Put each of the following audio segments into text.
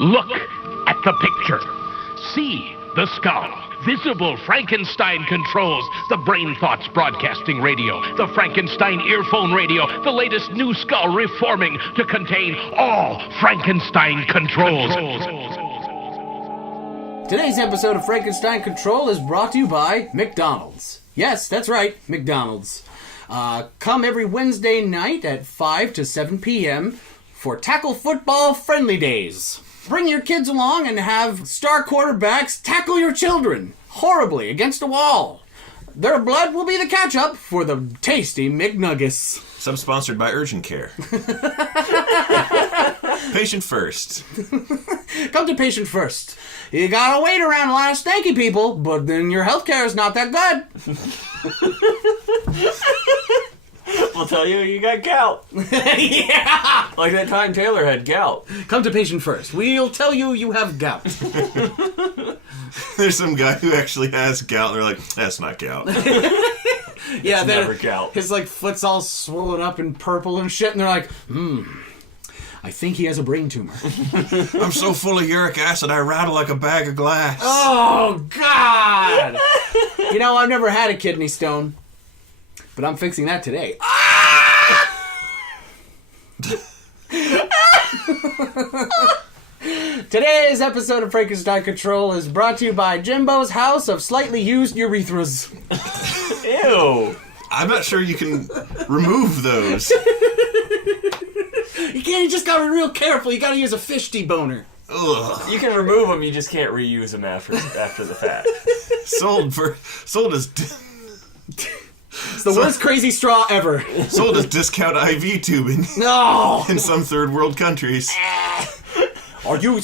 Look at the picture. See the skull. Visible Frankenstein controls. The Brain Thoughts broadcasting radio. The Frankenstein earphone radio. The latest new skull reforming to contain all Frankenstein controls. Today's episode of Frankenstein Control is brought to you by McDonald's. Yes, that's right, McDonald's. Come every Wednesday night at 5 to 7 p.m. for tackle football friendly days. Bring your kids along and have star quarterbacks tackle your children horribly against a wall. Their blood will be the catch-up for the tasty McNuggets. Sub-sponsored by Urgent Care. Patient First. Come to Patient First. You gotta wait around a lot of stanky people, but then your healthcare is not that good. We'll tell you you got gout. Yeah! Like that time Taylor had gout. Come to Patient First. We'll tell you you have gout. There's some guy who actually has gout, and they're like, that's not gout. Yeah, never gout. His foot's all swollen up and purple and shit, and they're like, I think he has a brain tumor. I'm so full of uric acid, I rattle like a bag of glass. Oh, God! You know, I've never had a kidney stone, but I'm fixing that today. Today's episode of Frankenstein Control is brought to you by Jimbo's House of Slightly Used Urethras. Ew. I'm not sure you can remove those. You can't, you just gotta be real careful. You gotta use a fish deboner. Ugh. You can remove them, you just can't reuse them after the fact. Sold as It's the worst crazy straw ever. sold as discount IV tubing No! in some third world countries. Are you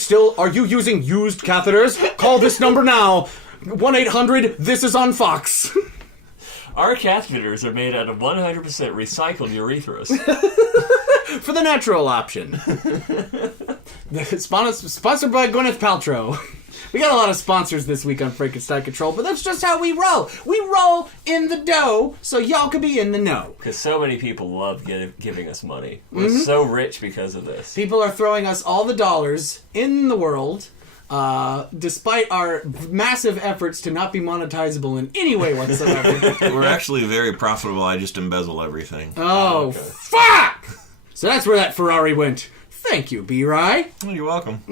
using used catheters? Call this number now. 1-800, this is on Fox. Our catheters are made out of 100% recycled urethras. For the natural option. Sponsored by Gwyneth Paltrow. We got a lot of sponsors this week on Frankenstein Control, but that's just how we roll. We roll in the dough so y'all can be in the know. Because so many people love giving us money. We're so rich because of this. People are throwing us all the dollars in the world, despite our massive efforts to not be monetizable in any way whatsoever. We're actually very profitable, I just embezzle everything. Oh, okay. Fuck! So that's where that Ferrari went. Thank you, B-Rye. Oh, you're welcome.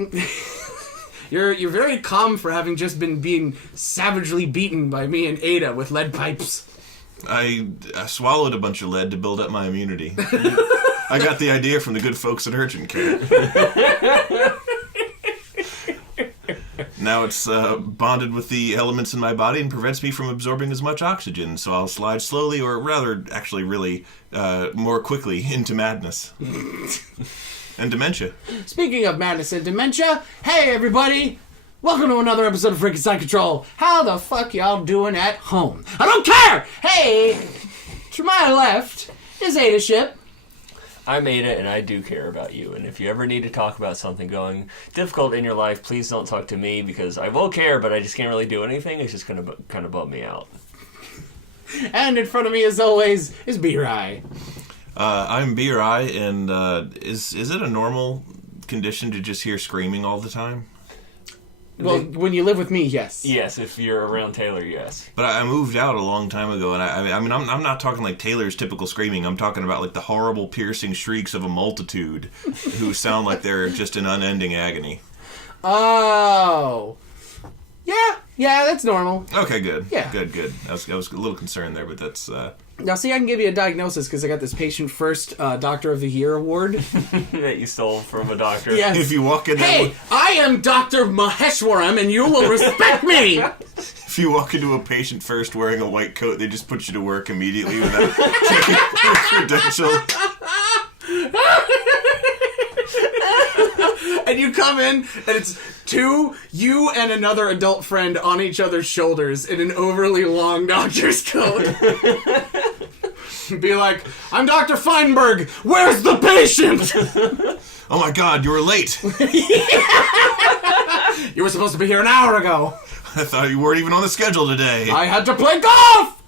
You're very calm for having just been being savagely beaten by me and Ada with lead pipes. I swallowed a bunch of lead to build up my immunity. I got the idea from the good folks at Urgent Care. Now it's bonded with the elements in my body and prevents me from absorbing as much oxygen, so I'll slide slowly, or rather, actually really, more quickly into madness. And dementia. Speaking of madness and dementia, hey everybody! Welcome to another episode of Frankenstein Control. How the fuck y'all doing at home? I don't care! Hey! To my left is Ada Ship. I'm Ada, and I do care about you. And if you ever need to talk about something going difficult in your life, please don't talk to me, because I will care, but I just can't really do anything. It's just going to kind of bum me out. And in front of me, as always, is B-Rye. I'm B-Rye, and is it a normal condition to just hear screaming all the time? Well, when you live with me, yes. Yes, if you're around Taylor, yes. But I moved out a long time ago, and I mean, I'm not talking like Taylor's typical screaming. I'm talking about like the horrible, piercing shrieks of a multitude who sound like they're just in unending agony. Oh. Yeah, that's normal. Okay, good. Yeah. Good. I was a little concerned there, but that's... Now, see, I can give you a diagnosis because I got this Patient First Doctor of the Year award. That you stole from a doctor. Yes. If you walk in Hey, I am Dr. Maheshwaram, and you will respect me! If you walk into a Patient First wearing a white coat, they just put you to work immediately without checking your credentials. And you come in, and it's you and another adult friend on each other's shoulders in an overly long doctor's coat. Be like, I'm Dr. Feinberg, where's the patient? Oh my god, you were late. You were supposed to be here an hour ago. I thought you weren't even on the schedule today. I had to play golf!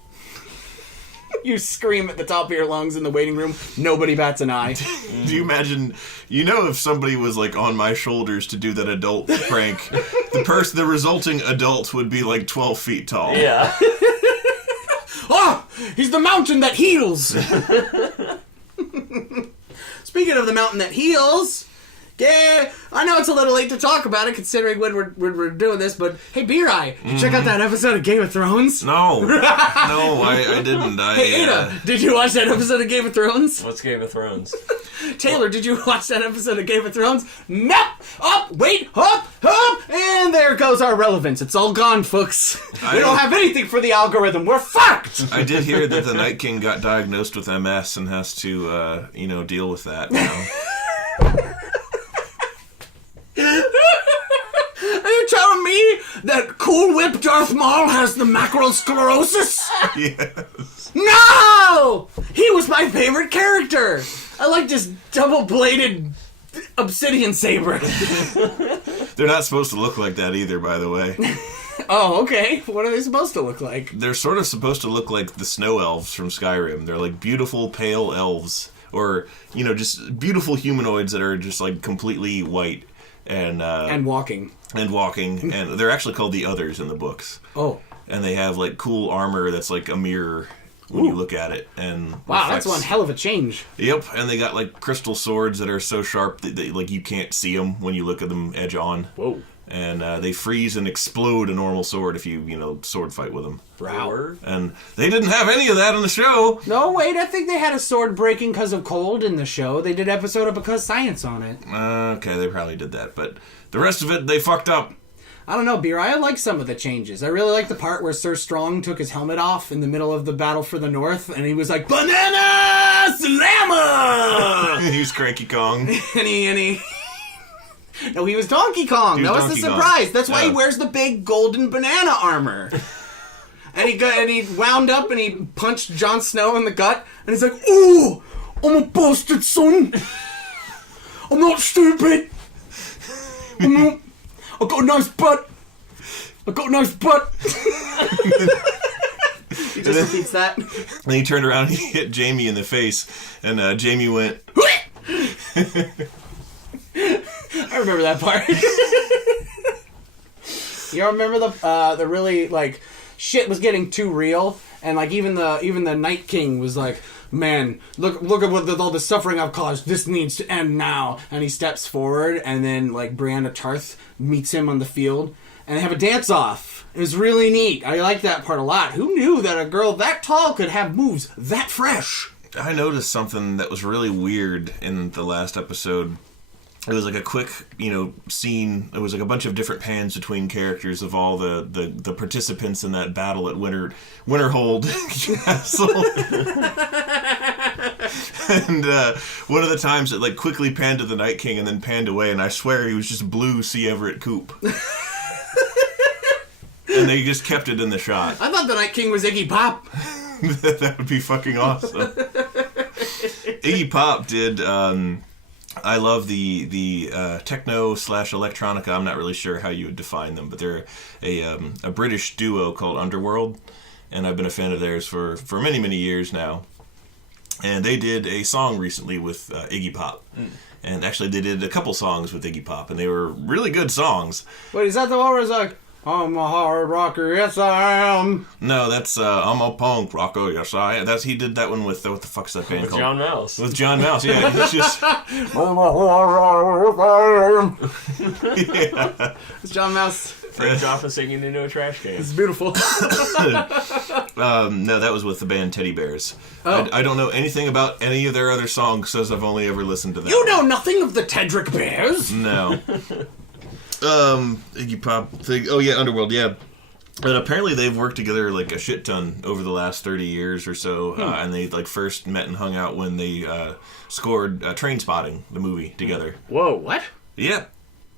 You scream at the top of your lungs in the waiting room. Nobody bats an eye. Do you imagine, if somebody was like on my shoulders to do that adult prank, the resulting adult would be like 12 feet tall. Yeah. Oh, he's the mountain that heals. Speaking of the mountain that heals, yeah, I know it's a little late to talk about it considering when we're doing this, but hey, Beer Eye, did you check out that episode of Game of Thrones? No, I didn't. Hey, Ada, did you watch that episode of Game of Thrones? What's Game of Thrones? Taylor, did you watch that episode of Game of Thrones? Nope! Up, wait, up, and there goes our relevance. It's all gone, folks. We don't have anything for the algorithm. We're fucked! I did hear that the Night King got diagnosed with MS and has to, deal with that now. Are you telling me that Cool Whip Darth Maul has the mackerel sclerosis? Yes. No! He was my favorite character. I like this double-bladed obsidian saber. They're not supposed to look like that either, by the way. Oh, okay. What are they supposed to look like? They're sort of supposed to look like the snow elves from Skyrim. They're like beautiful, pale elves. Or, just beautiful humanoids that are just like completely white. And walking. And walking. And they're actually called the Others in the books. Oh. And they have like cool armor that's like a mirror when you look at it. And wow, that's one hell of a change. Yep, and they got like crystal swords that are so sharp that like you can't see them when you look at them edge on. Whoa. And they freeze and explode a normal sword if you sword fight with them. Wow. And they didn't have any of that on the show. No, wait, I think they had a sword breaking because of cold in the show. They did episode of Because Science on it. Okay, they probably did that, but the rest of it, they fucked up. I don't know, Beer. I like some of the changes. I really like the part where Sir Strong took his helmet off in the middle of the battle for the North, and he was like, "Banana Slammer!" He was Cranky Kong. and he... No, he was Donkey Kong. That was the surprise. That's why he wears the big golden banana armor. And he wound up and he punched Jon Snow in the gut, and he's like, "Ooh, I'm a bastard, son. I'm not stupid. I got a nice butt. He just repeats that. And he turned around and he hit Jamie in the face, and Jamie went... I remember that part. You remember the really, like, shit was getting too real, and like even the Night King was like, "Man, look at all the suffering I've caused. This needs to end now." And he steps forward, and then like Brianna Tarth meets him on the field, and they have a dance off. It was really neat. I like that part a lot. Who knew that a girl that tall could have moves that fresh? I noticed something that was really weird in the last episode. It was like a quick, scene. It was like a bunch of different pans between characters of all the participants in that battle at Winterhold Castle. And one of the times it like quickly panned to the Night King and then panned away, and I swear he was just blue C. Everett Koop. And they just kept it in the shot. I thought the Night King was Iggy Pop. That would be fucking awesome. Iggy Pop did... I love the techno/electronica. I'm not really sure how you would define them, but they're a British duo called Underworld, and I've been a fan of theirs for many, many years now. And they did a song recently with Iggy Pop. And actually they did a couple songs with Iggy Pop, and they were really good songs. Wait, is that the one where it's like, "I'm a hard rocker, yes I am"? No, that's I'm a punk rocker, yes I am. He did that one with what the fuck's that band With called? John Mouse. With John Mouse, yeah. It's just I'm a hard rocker, yes I am. yeah. It's John Mouse. Frank Zappa singing into a trash can. It's beautiful. No, that was with the band Teddy Bears. Oh. I don't know anything about any of their other songs, because I've only ever listened to them. You know nothing of the Tedrick Bears? No. Iggy Pop thing. Oh yeah, Underworld. Yeah. And apparently they've worked together like a shit ton over the last 30 years or so. And they like first met and hung out when they scored Trainspotting, the movie, together. Whoa, what? Yeah.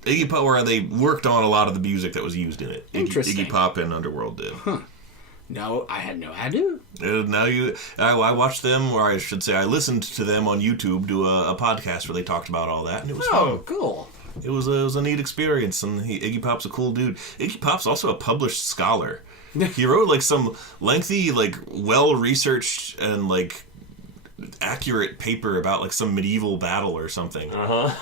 Iggy Pop, where they worked on a lot of the music that was used in it. Interesting. Iggy Pop and Underworld did. Huh. No, I had no idea. Now I watched them, or I should say I listened to them on YouTube do a podcast where they talked about all that, and it was fun. Cool. It was a neat experience, and Iggy Pop's a cool dude. Iggy Pop's also a published scholar. He wrote like some lengthy, like well-researched and like accurate paper about like some medieval battle or something.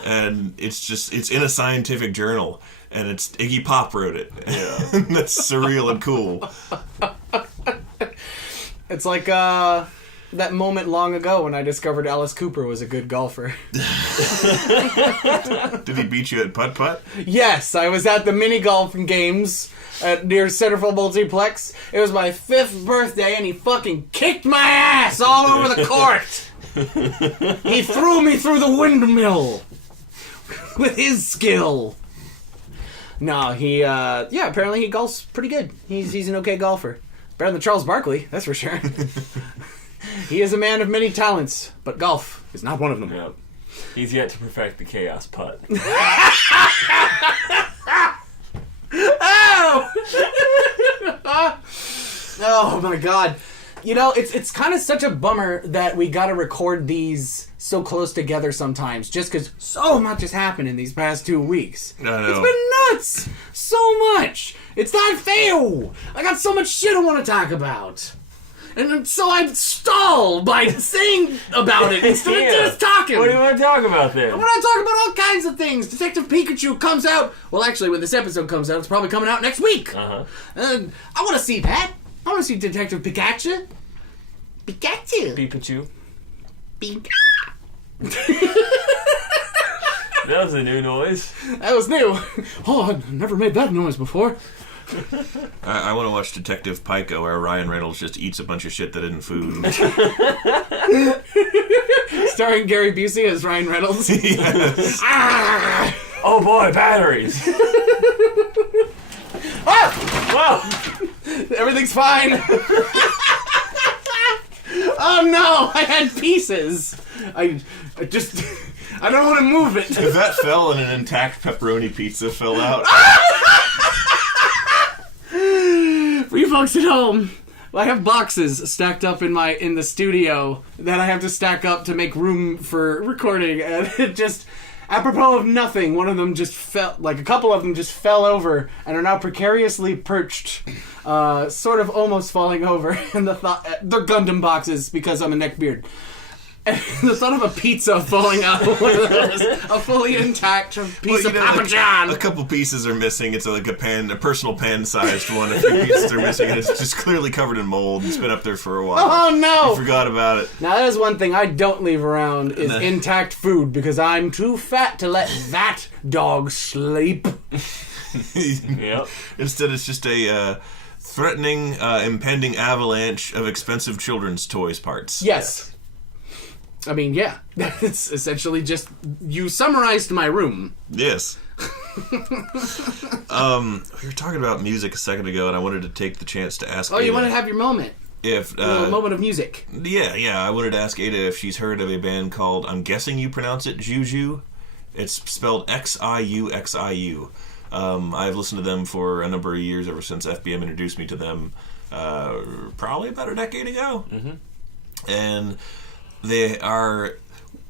And it's in a scientific journal, and it's Iggy Pop wrote it. Yeah. That's surreal and cool. It's like that moment long ago when I discovered Alice Cooper was a good golfer. Did he beat you at putt-putt? Yes, I was at the mini golf games near Centerville Multiplex. It was my 5th birthday, and he fucking kicked my ass all over the court. He threw me through the windmill with his skill. No, apparently he golfs pretty good. He's an okay golfer. Better than Charles Barkley, that's for sure. He is a man of many talents, but golf is not one of them. Yep. He's yet to perfect the chaos putt. Oh! Oh my god. You know, it's kind of such a bummer that we gotta record these so close together sometimes, just because so much has happened in these past 2 weeks. I know. It's been nuts! So much! It's not fair! I got so much shit I want to talk about. And so I stall by saying about it instead of just talking. What do you want to talk about then? I want to talk about all kinds of things. Detective Pikachu comes out. Well, actually, when this episode comes out, it's probably coming out next week. I want to see that. I want to see Detective Pikachu. Pikachu. Pikachu. Pikachu. That was a new noise. That was new. Oh, I've never made that noise before. I want to watch Detective Pico, where Ryan Reynolds just eats a bunch of shit that isn't food. Starring Gary Busey as Ryan Reynolds. Yes. Oh boy, batteries. Whoa! Everything's fine. Oh no! I had pieces. I don't want to move it. If that fell and an intact pepperoni pizza fell out. For you folks at home, I have boxes stacked up in the studio that I have to stack up to make room for recording, and it just, apropos of nothing, one of them just fell, like a couple of them just fell over and are now precariously perched, sort of almost falling over, and they're Gundam boxes because I'm a neckbeard. The thought of a pizza falling out of one of those, a fully intact piece of Papa John. A couple pieces are missing. It's like a personal pan-sized one. A few pieces are missing, and it's just clearly covered in mold. It's been up there for a while. Oh no! You forgot about it. Now that is one thing I don't leave around is intact food because I'm too fat to let that dog sleep. Yep. Instead, it's just a threatening, impending avalanche of expensive children's toys parts. Yes. I mean, yeah. It's essentially just, you summarized my room. Yes. We were talking about music a second ago, and I wanted to take the chance to ask Ada, you want to have your moment. If a moment of music. Yeah. I wanted to ask Ada if she's heard of a band called, I'm guessing you pronounce it Juju. It's spelled Xiuxiu. I've listened to them for a number of years, ever since FBM introduced me to them, probably about a decade ago. Mm-hmm. And they are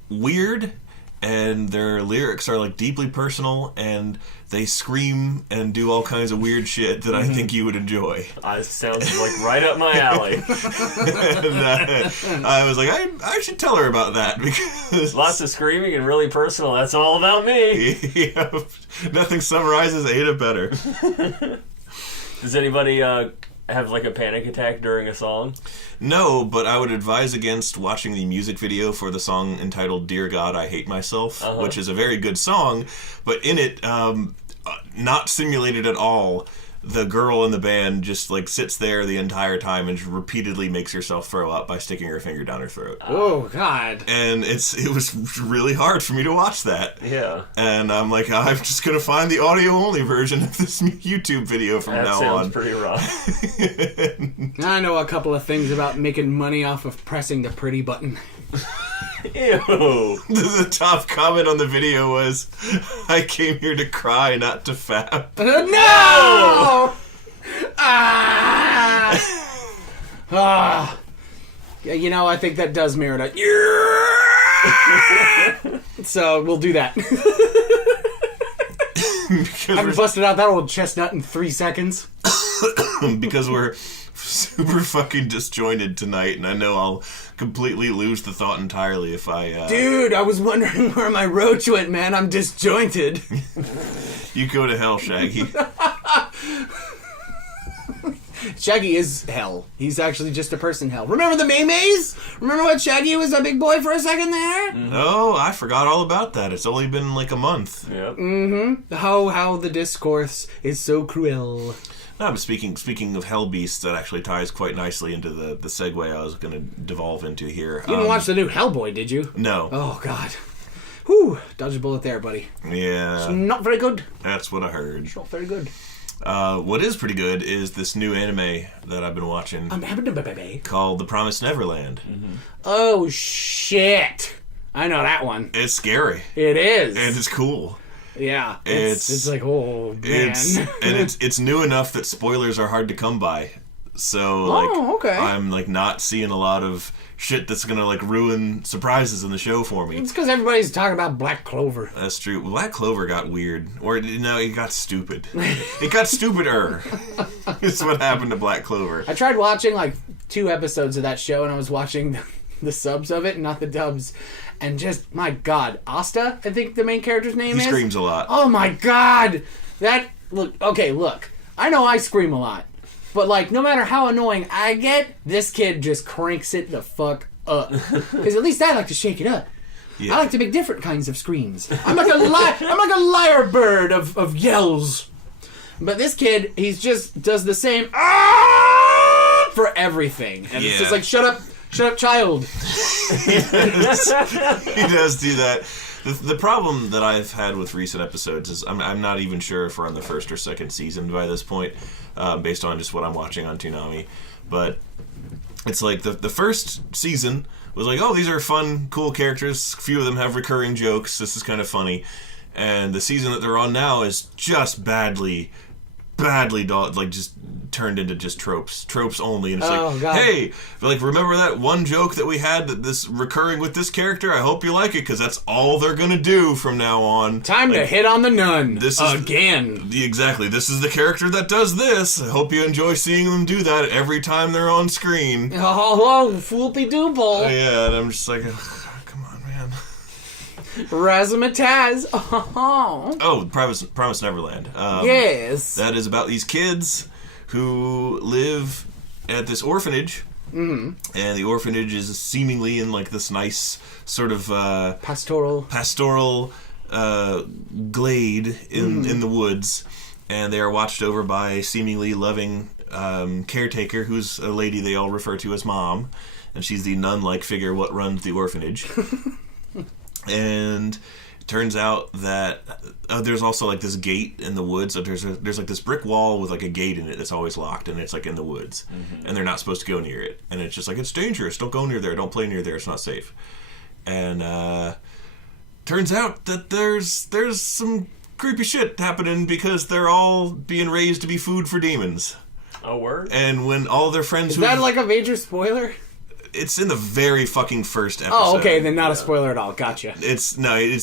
weird, and their lyrics are like deeply personal, and they scream and do all kinds of weird shit that I think you would enjoy. Sounds like right up my alley. And, I was like, I should tell her about that, because lots of screaming and really personal. That's all about me. Yeah, nothing summarizes Ada better. Does anybody have like a panic attack during a song? No, but I would advise against watching the music video for the song entitled Dear God, I Hate Myself, which is a very good song, but in it, not simulated at all, the girl in the band just like sits there the entire time and repeatedly makes herself throw up by sticking her finger down her throat. Oh, God. And it was really hard for me to watch that. Yeah. And I'm like, I'm just going to find the audio-only version of this YouTube video from now on. That sounds pretty rough. I know a couple of things about making money off of pressing the pretty button. Ew. The top comment on the video was, I came here to cry, not to fap. No! You know, I think that does merit it. So we'll do that. I've busted out that old chestnut in 3 seconds. because we're super fucking disjointed tonight, and I know I'll completely lose the thought entirely if I... Dude, I was wondering where my roach went, man. I'm disjointed. You go to hell, Shaggy. Shaggy is hell. He's actually just a person hell. Remember the Maymays? Remember when Shaggy was a big boy for a second there? Mm-hmm. Oh, I forgot all about that. It's only been like a month. Yep. Mm-hmm. How the discourse is so cruel. No, but speaking of hell beasts, that actually ties quite nicely into the segue I was going to devolve into here. You didn't watch the new Hellboy, did you? No. Oh, God. Whew. Dodge a bullet there, buddy. Yeah. It's not very good. That's what I heard. It's not very good. What is pretty good is this new anime that I've been watching called The Promised Neverland. Mm-hmm. Oh, shit. I know that one. It's scary. It is. And it's cool. Yeah. It's like, oh, man. It's new enough that spoilers are hard to come by. So, like, okay. I'm, like, not seeing a lot of shit that's gonna, like, ruin surprises in the show for me. It's because everybody's talking about Black Clover. That's true. Black Clover got weird. Or, no, it got stupid. It got stupider. It's what happened to Black Clover. I tried watching, like, 2 episodes of that show, and I was watching the subs of it, not the dubs. And just, my God, Asta, I think the main character's name is? He screams a lot. Oh, my God! Look, I know I scream a lot. But, like, no matter how annoying I get, this kid just cranks it the fuck up. Because at least I like to shake it up. Yeah. I like to make different kinds of screams. I'm like a lyre bird of yells. But this kid, he's just does the same for everything. And it's just like, shut up, child. He does do that. The problem that I've had with recent episodes is I'm not even sure if we're on the first or second season by this point, based on just what I'm watching on Toonami. But it's like the first season was like, oh, these are fun, cool characters. A few of them have recurring jokes. This is kind of funny. And the season that they're on now is just badly just turned into just tropes only, and it's God. Hey, like, remember that one joke that we had that this recurring with this character? I hope you like it, because that's all they're gonna do from now on. Time to hit on the nun. This again. Exactly. This is the character that does this. I hope you enjoy seeing them do that every time they're on screen. Oh, floopy doople. Yeah, and I'm just like, oh, come on, man. Razzmatazz. Oh, Promised Neverland. Yes. That is about these kids who live at this orphanage. Mm-hmm. And the orphanage is seemingly in, like, this nice sort of pastoral glade in the woods, and they are watched over by a seemingly loving caretaker who's a lady they all refer to as Mom, and she's the nun-like figure what runs the orphanage. And it turns out that there's also, like, this gate in the woods. So there's like this brick wall with, like, a gate in it that's always locked, and it's, like, in the woods. Mm-hmm. And they're not supposed to go near it. And it's just like, it's dangerous. Don't go near there. Don't play near there. It's not safe. And turns out that there's some creepy shit happening because they're all being raised to be food for demons. Oh, word? And when all their friends... Is that like a major spoiler? It's in the very fucking first episode. Oh, okay, then not a spoiler at all. Gotcha. It's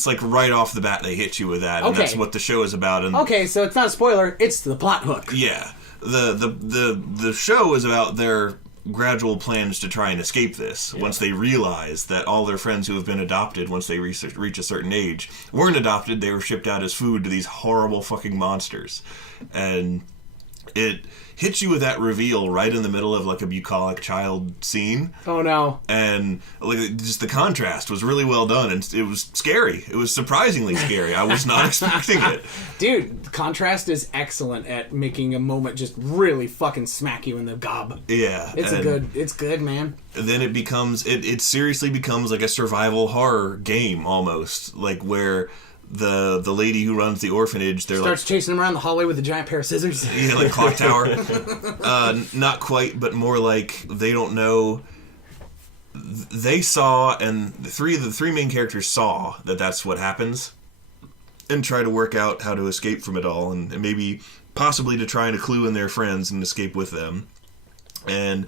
like right off the bat they hit you with that, and that's what the show is about. And okay, so it's not a spoiler; it's the plot hook. Yeah, the show is about their gradual plans to try and escape this. Yeah. Once they realize that all their friends who have been adopted, once they reach a certain age, weren't adopted; they were shipped out as food to these horrible fucking monsters, and it hits you with that reveal right in the middle of, like, a bucolic child scene. Oh, no. And, like, just the contrast was really well done, and it was scary. It was surprisingly scary. I was not expecting it. Dude, contrast is excellent at making a moment just really fucking smack you in the gob. Yeah. It's good, man. Then it seriously becomes like a survival horror game, almost. Like, where... The lady who runs the orphanage, starts chasing him around the hallway with a giant pair of scissors. Yeah, like Clock Tower. Not quite, but more like they don't know. They saw, and the three main characters saw that that's what happens, and try to work out how to escape from it all, and maybe possibly to try and clue in their friends and escape with them. And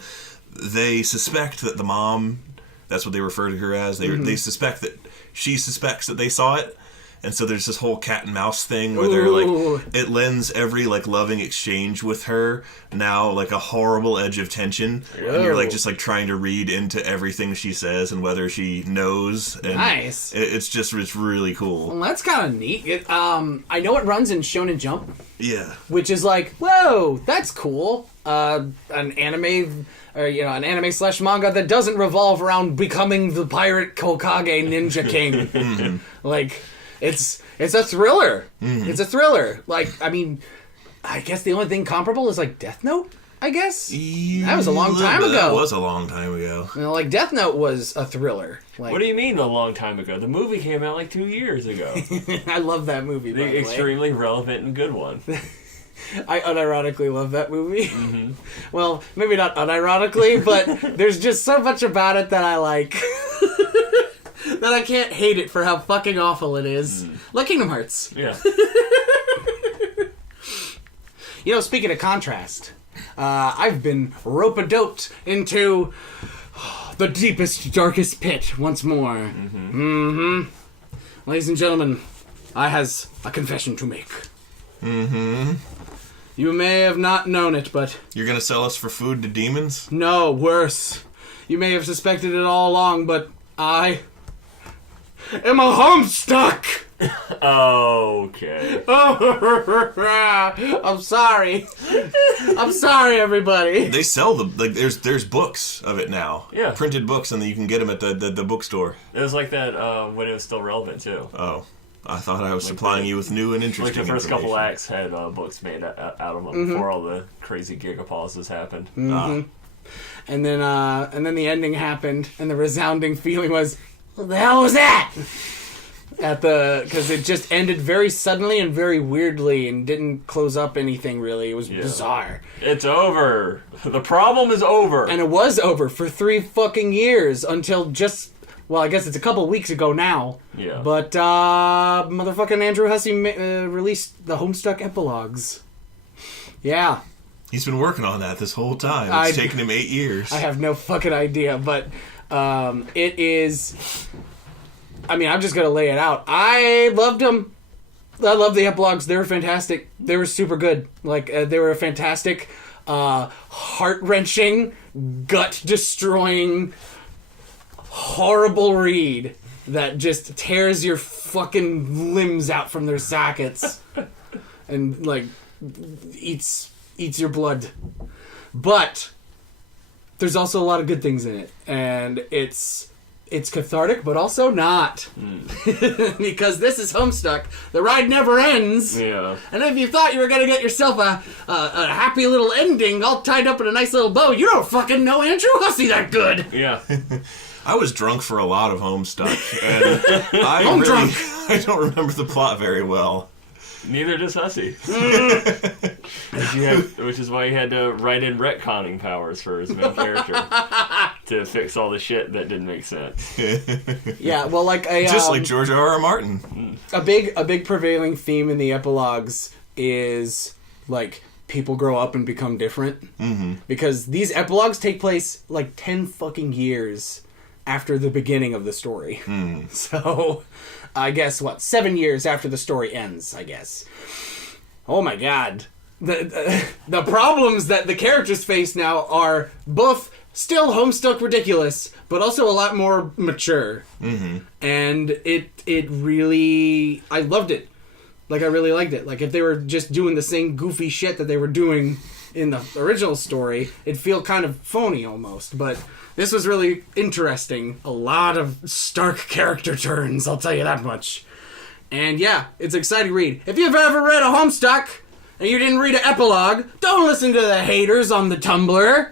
they suspect that the mom, that's what they refer to her as. They suspect that she suspects that they saw it. And so there's this whole cat and mouse thing where they're like, it lends every like loving exchange with her now like a horrible edge of tension, and you're like just like trying to read into everything she says and whether she knows. And nice. It's really cool. Well, that's kind of neat. I know it runs in Shonen Jump. Yeah. Which is like, whoa, that's cool. An anime. Or, an anime/manga that doesn't revolve around becoming the pirate Kokage Ninja King. Like, it's a thriller. It's a thriller. Like, I mean, I guess the only thing comparable is, like, Death Note, I guess? That was a long time ago. That was a long time ago. Like, Death Note was a thriller. Like, what do you mean a long time ago? The movie came out like 2 years ago. I love that movie, by the way. Extremely relevant and good one. I unironically love that movie. Well, maybe not unironically, but there's just so much about it that I like. That I can't hate it for how fucking awful it is. Like Kingdom Hearts. Yeah. Speaking of contrast, I've been rope-a-doped into the deepest, darkest pit once more. Ladies and gentlemen, I has a confession to make. You may have not known it, but... You're gonna sell us for food to demons? No, worse. You may have suspected it all along, but I am a Homestuck! Okay. I'm sorry. I'm sorry, everybody. They sell them. Like, there's books of it now. Yeah. Printed books, and then you can get them at the bookstore. It was like that when it was still relevant, too. Oh. I thought I was supplying you with new and interesting Like the first couple information. acts had books made out of them before all the crazy gigapauses happened. And then the ending happened, and the resounding feeling was, what the hell was that? Because it just ended very suddenly and very weirdly, and didn't close up anything really. It was bizarre. It's over. The problem is over. And it was over for 3 fucking years until just... Well, I guess it's a couple weeks ago now. Yeah. But, motherfucking Andrew Hussey released the Homestuck epilogues. Yeah. He's been working on that this whole time. It's taken him 8 years. I have no fucking idea, but it is... I mean, I'm just going to lay it out. I loved them. I love the epilogues. They were fantastic. They were super good. Like, they were a fantastic, heart-wrenching, gut-destroying... horrible read that just tears your fucking limbs out from their sockets and like eats your blood. But there's also a lot of good things in it, and it's cathartic, but also not. Because this is Homestuck. The ride never ends. Yeah. And if you thought you were going to get yourself a happy little ending all tied up in a nice little bow, you don't fucking know Andrew Hussey that good. Yeah. I was drunk for a lot of Homestuck, and I don't remember the plot very well. Neither does Hussey. Which is why he had to write in retconning powers for his main character to fix all the shit that didn't make sense. Yeah, well, like just like George R.R. Martin. A big prevailing theme in the epilogues is like people grow up and become different. Because these epilogues take place like 10 fucking years after the beginning of the story. So, I guess, 7 years after the story ends, I guess. Oh my god. The problems that the characters face now are both still Homestuck ridiculous, but also a lot more mature. And it really... I loved it. Like, I really liked it. Like, if they were just doing the same goofy shit that they were doing in the original story, it'd feel kind of phony almost, but... This was really interesting. A lot of stark character turns, I'll tell you that much. And yeah, it's an exciting read. If you've ever read a Homestuck and you didn't read an epilogue, don't listen to the haters on the Tumblr.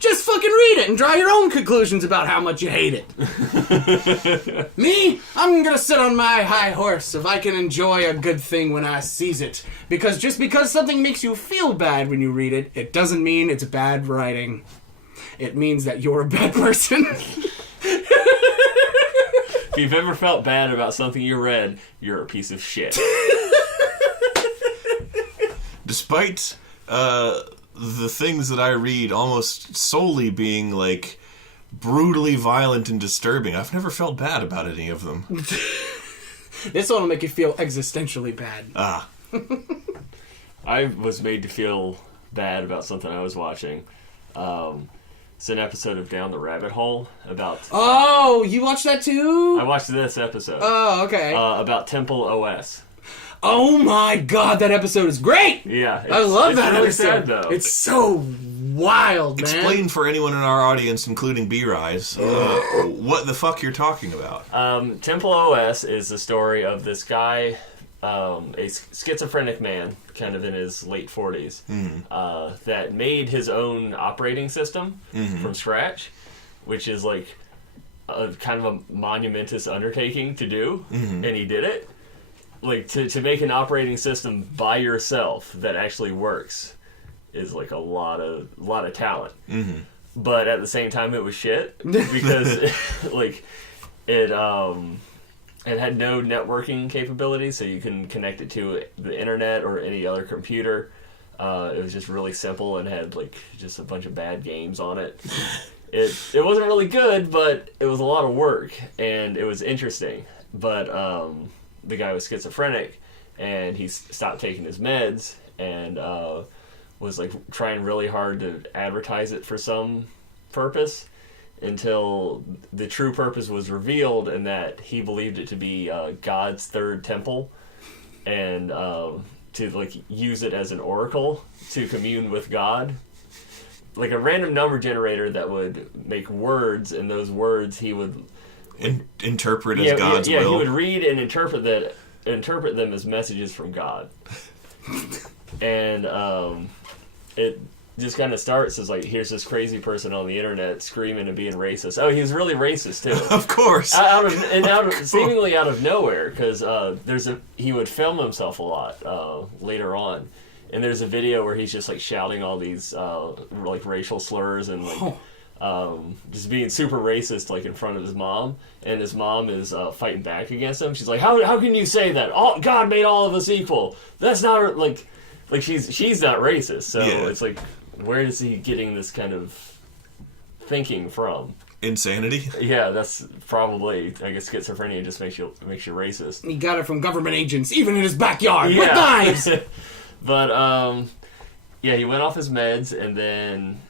Just fucking read it and draw your own conclusions about how much you hate it. Me? I'm gonna sit on my high horse if I can enjoy a good thing when I sees it. Because just because something makes you feel bad when you read it, it doesn't mean it's bad writing. It means that you're a bad person. If you've ever felt bad about something you read, you're a piece of shit. Despite the things that I read almost solely being, like, brutally violent and disturbing, I've never felt bad about any of them. This one will make you feel existentially bad. Ah. I was made to feel bad about something I was watching. It's an episode of Down the Rabbit Hole about... Oh, you watched that too? I watched this episode. Oh, okay. About Temple OS. Oh my god, that episode is great! Yeah. I love that really episode. sad, though. It's so wild, man. Explain for anyone in our audience, including B-Rise, what the fuck you're talking about. Temple OS is the story of this guy, a schizophrenic man, kind of in his late 40s, that made his own operating system from scratch, which is like a kind of a monumentous undertaking to do, and he did it. Like, to make an operating system by yourself that actually works is like a lot of talent. But at the same time, it was shit because like it had no networking capability, so you can connect it to the internet or any other computer. It was just really simple and had like just a bunch of bad games on it. It wasn't really good, but it was a lot of work and it was interesting. But the guy was schizophrenic, and he stopped taking his meds, and was like trying really hard to advertise it for some purpose, until the true purpose was revealed, and that he believed it to be God's third temple, and to like use it as an oracle to commune with God, like a random number generator that would make words, and those words he would interpret as God's will. Yeah, he would read and interpret them as messages from God. And it just kind of starts as like, here's this crazy person on the internet screaming and being racist. Oh, he was really racist too. Of course. Seemingly out of nowhere, because he would film himself a lot later on, and there's a video where he's just like shouting all these like racial slurs and like. Just being super racist, like in front of his mom, and his mom is fighting back against him. She's like, "How can you say that? God made all of us equal. That's not like she's not racist." So It's like, where is he getting this kind of thinking from? Insanity. Yeah, that's probably. I guess schizophrenia just makes you racist. He got it from government agents, even in his backyard with knives. But he went off his meds, and then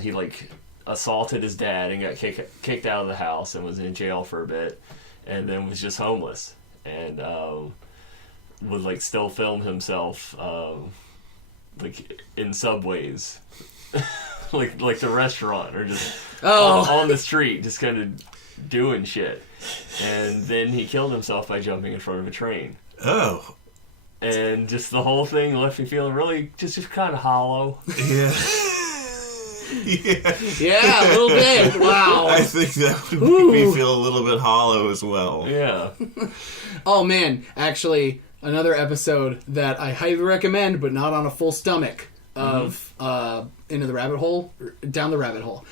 he like assaulted his dad and got kicked out of the house and was in jail for a bit, and then was just homeless, and would like still film himself like in subways, like the restaurant, or just on the street, just kind of doing shit. And then he killed himself by jumping in front of a train. Oh. And just the whole thing left me feeling really just kind of hollow. Yeah. Yeah, a little bit. Wow. I think that would make me feel a little bit hollow as well. Yeah. Oh man, actually, another episode that I highly recommend, but not on a full stomach, of Into the Rabbit Hole, Down the Rabbit Hole.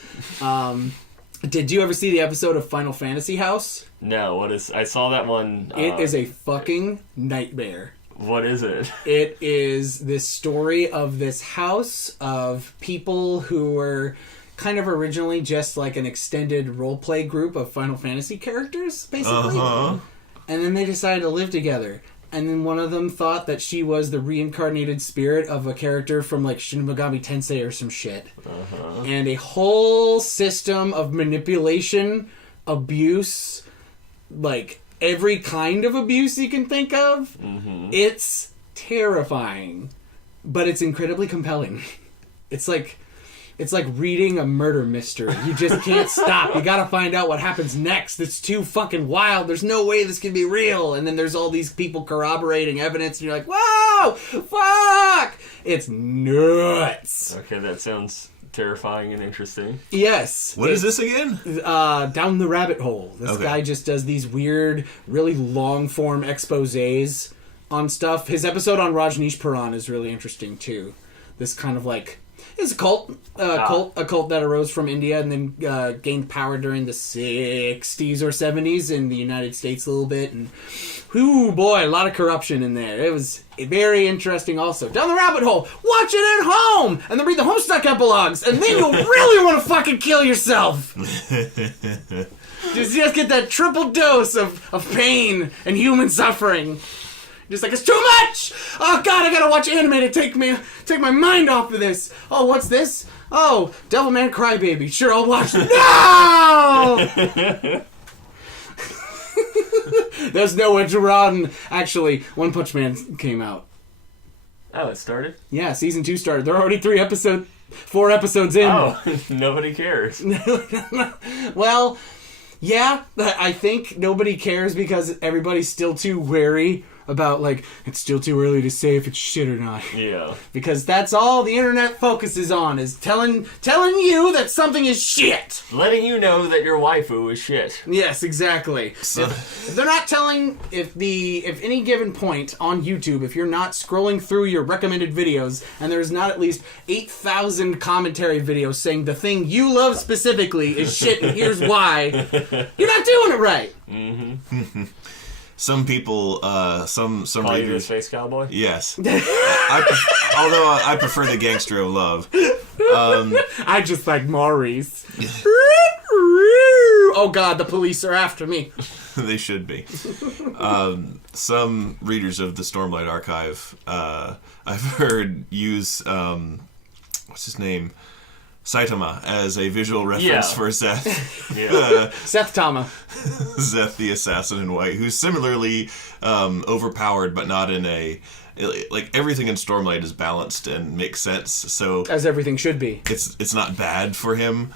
Did you ever see the episode of Final Fantasy House? No, I saw that one. It is a fucking nightmare. What is it? It is this story of this house of people who were kind of originally just like an extended roleplay group of Final Fantasy characters, basically. And then they decided to live together. And then one of them thought that she was the reincarnated spirit of a character from like Shin Megami Tensei or some shit. And a whole system of manipulation, abuse, like every kind of abuse you can think of. It's terrifying, but it's incredibly compelling. It's like reading a murder mystery. You just can't stop. You gotta find out what happens next. It's too fucking wild. There's no way this can be real. And then there's all these people corroborating evidence, and you're like, whoa, fuck! It's nuts. Okay, that sounds terrifying and interesting. Yes. What is this again? Down the Rabbit Hole. This guy just does these weird, really long-form exposés on stuff. His episode on Rajneesh Puran is really interesting, too. This kind of like It's a cult, a cult that arose from India and then gained power during the 60s or 70s in the United States a little bit. And, whoo, boy, a lot of corruption in there. It was very interesting also. Down the rabbit hole, watch it at home! And then read the Homestuck epilogues, and then you'll really want to fucking kill yourself! Just get that triple dose of pain and human suffering. Just like, it's too much! Oh god, I gotta watch anime to take my mind off of this. Oh, what's this? Oh, Devilman Crybaby. Sure, I'll watch it. No! There's no way to run. Actually, One Punch Man came out. Oh, it started? Yeah, season 2 started. They're already 4 episodes in. Oh, nobody cares. Well, yeah, I think nobody cares because everybody's still too wary about, like, it's still too early to say if it's shit or not. Yeah. Because that's all the internet focuses on, is telling you that something is shit. Letting you know that your waifu is shit. Yes, exactly. So, If they're not telling, if any given point on YouTube, if you're not scrolling through your recommended videos, and there's not at least 8,000 commentary videos saying the thing you love specifically is shit and here's why, you're not doing it right. Mm-hmm. some people, some Call you the readers. Space Cowboy? Yes. Although I prefer the Gangster of Love. I just like Maurice. Oh god, the police are after me. They should be. Some readers of the Stormlight Archive, I've heard use, what's his name? Saitama as a visual reference for Zeth. Yeah. Seth Tama. Zeth the Assassin in White, who's similarly overpowered, but not in a... Like, everything in Stormlight is balanced and makes sense, so... As everything should be. It's not bad for him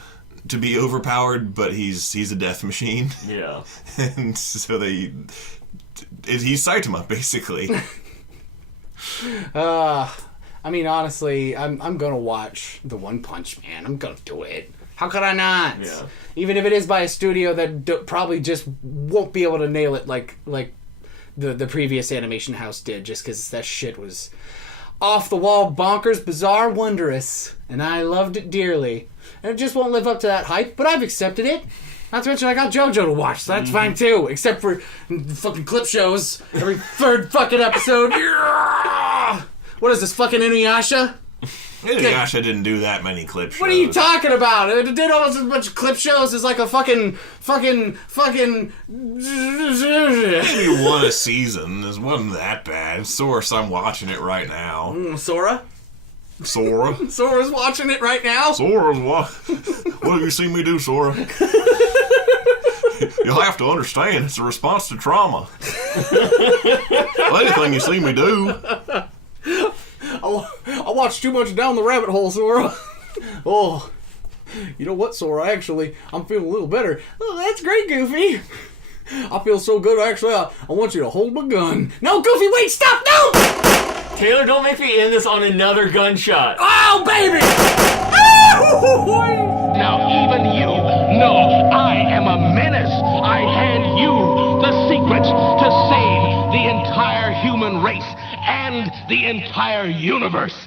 to be overpowered, but he's a death machine. Yeah. And so he's Saitama, basically. I mean, honestly, I'm gonna watch the One Punch Man. I'm gonna do it. How could I not? Yeah. Even if it is by a studio that probably just won't be able to nail it like the previous animation house did, just because that shit was off the wall, bonkers, bizarre, wondrous, and I loved it dearly. And it just won't live up to that hype, but I've accepted it. Not to mention I got JoJo to watch, so that's fine too. Except for fucking clip shows every third fucking episode. What is this, fucking Inuyasha? Inuyasha didn't do that many clip shows. What are you talking about? It did almost as much clip shows as like a fucking... Maybe one a season. It wasn't that bad. Source, I'm watching it right now. Sora? Sora? Sora's watching it right now? Sora's what? What have you seen me do, Sora? You'll have to understand, it's a response to trauma. Anything you see me do. I watched too much Down the Rabbit Hole, Sora. Oh, you know what, Sora? Actually, I'm feeling a little better. Oh, that's great, Goofy. I feel so good. Actually, I want you to hold my gun. No, Goofy, wait, stop, no! Taylor, don't make me end this on another gunshot. Oh, baby! Now even you know I am a menace. I hand you the secrets to save the entire human race and the entire universe.